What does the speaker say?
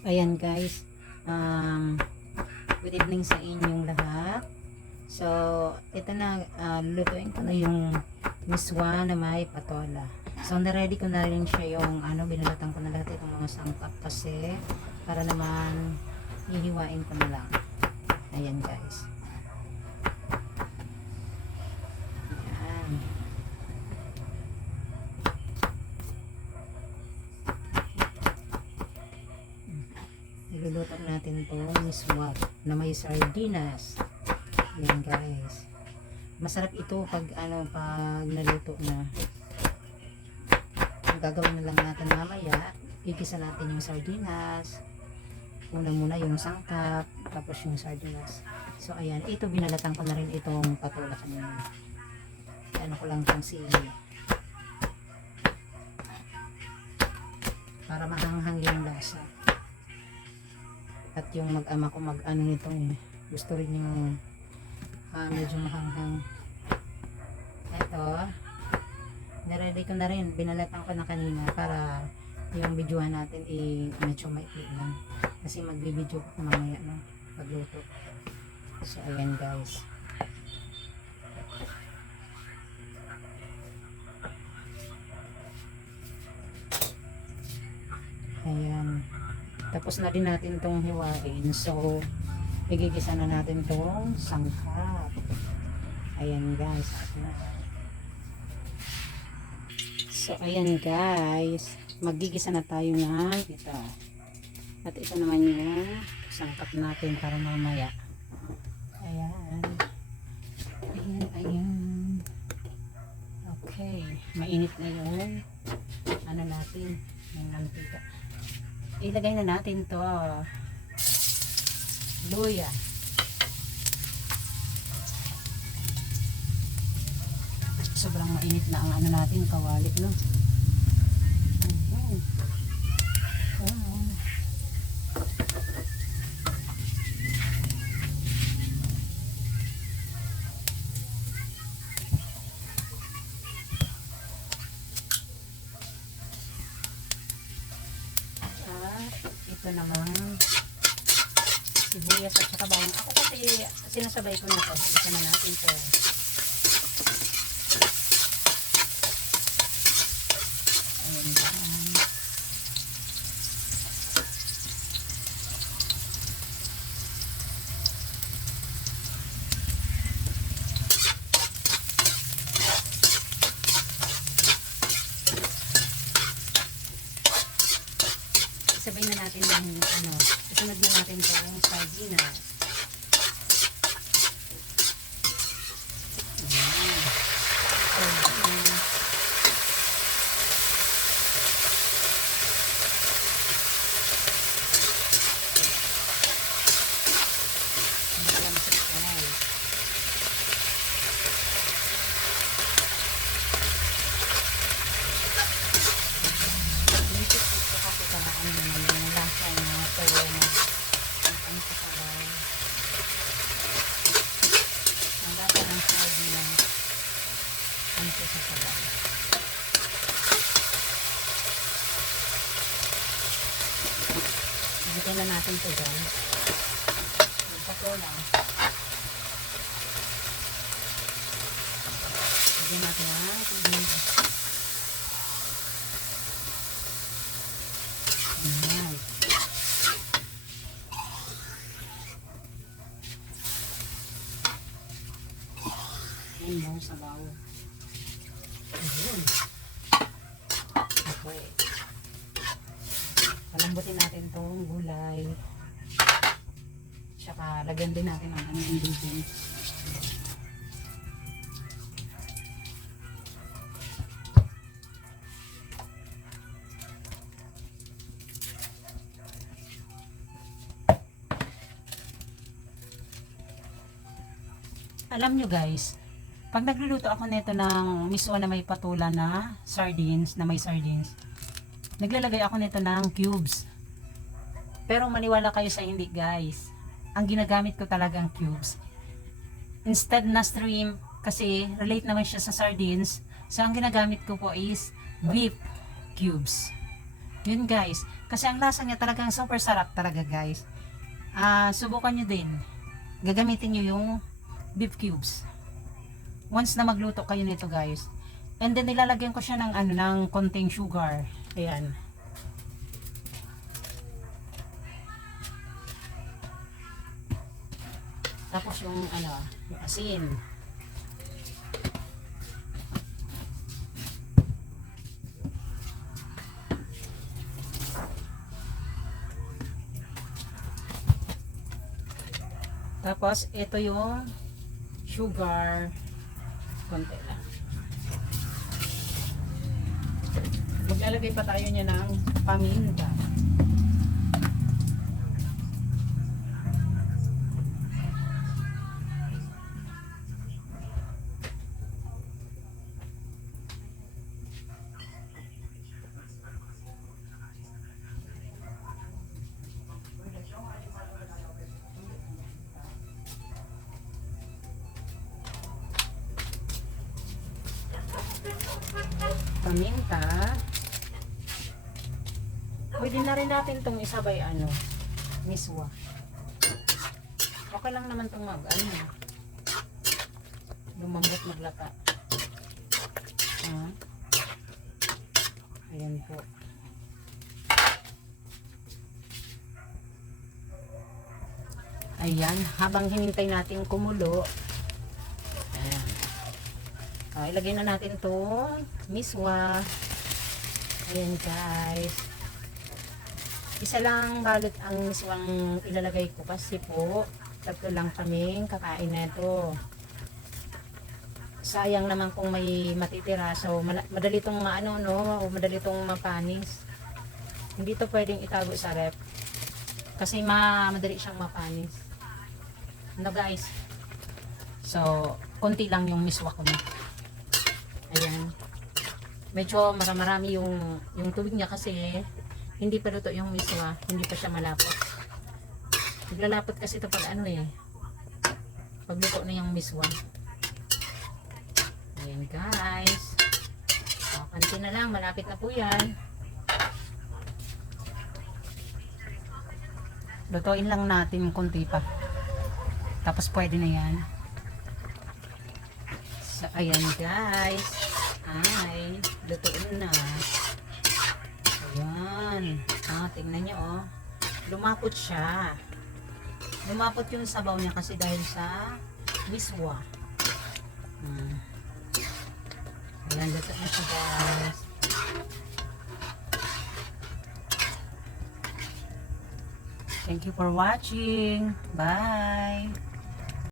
Ayan guys, good evening sa inyong lahat. So, ito na, lutuin ko na yung miswa na may patola. So, na-ready ko na rin siya yung, binalatan ko na lahat itong mga sangkap kasi, para naman, hihiwain ko na lang. Ayan guys. Ayan. Iluluto natin itong miswa na may sardinas. Ayan guys. Masarap ito pag pag naluto na. Ang gagawin na lang natin mamaya, igisa natin yung sardinas. Una muna yung sangkap, tapos yung sardinas. So ayan, ito binalatan ko na rin itong patola kanina. Ano ko lang siyang sili. Para mahanghang yung lasa. At yung mag-ama ko mag-ano nito gusto rin yung medyo mahanghang. Ito, niready ko na rin, binalatan ko na kanina para yung videohan natin medyo maikli lang kasi magbibideo ko mamaya pagluto. So ayan guys, ayan, tapos na din natin tong hiwain. So igigisa na natin tong sangkap. Ayan guys. So ayan guys, magigisa na tayo ng ito. At ito naman yung sangkap natin para mamaya. Ayan. Ayan, ayan. Okay, mainit na yung natin, yung mantika. Ilagay na natin to luya. Sobrang mainit na ang natin, kawali, no? Ayan. Ayan. Ito naman sibuyas at saka bawang. Ako kasi sinasabay ko na to. Isa na natin to. Ayan yan. Isabay na natin yung isunod na natin itong sardinas. Ibigay na natin ito guys. Ito lang. Ibigay natin ang tubig. Ayan. Ayan mo sa bawo. Ayan. Okay. Palambutin natin itong gulay. Tsaka lagyan din natin ang ingredients. Alam nyo guys, pag nagluluto ako nito ng miswa na may patula na sardines, naglalagay ako nito ng cubes. Pero maniwala kayo sa hindi guys, ang ginagamit ko talagang cubes. Instead na stream, kasi relate naman siya sa sardines, so ang ginagamit ko po is beef cubes. Yun guys, Kasi ang lasa niya talagang super sarap talaga guys. Subukan nyo din. Gagamitin nyo yung beef cubes. Once na magluto kayo nito guys. And then nilalagyan ko siya ng ng konting sugar. Ayan. Tapos yung yung asin. Tapos ito yung sugar, konti lang. Maglalagay pa tayo niya ng paminta. Paminta. Pwede na rin natin itong isabay miswa. Okay lang naman itong lumambot maglata. Ayan po. Ayan, habang hinintay natin kumulo, ayan. Ilagay na natin itong miswa. Ayan guys. Isa lang balot ang miswang ilalagay ko kasi po tatlo lang kaming kakain na ito. Sayang naman kung may matitira. So madali itong madali itong mapanis. Hindi ito pwedeng itago sa rep kasi madali siyang mapanis. Guys. So konti lang yung miswa ko na. Ayan. Medyo marami yung tubig niya kasi hindi pa luto yung miswa. Hindi pa siya malapot. Naglalapot kasi ito pag pag luto na yung miswa. Ayan guys. Kanti na lang. Malapit na po yan. Lutuin lang natin konti pa. Tapos pwede na yan. So, ayan guys. Ay, lutuin na. Ayan. Tingnan nyo lumapot siya. Lumapot yung sabaw niya kasi dahil sa miswa. Ayan, luto na siya guys. Thank you for watching. Bye.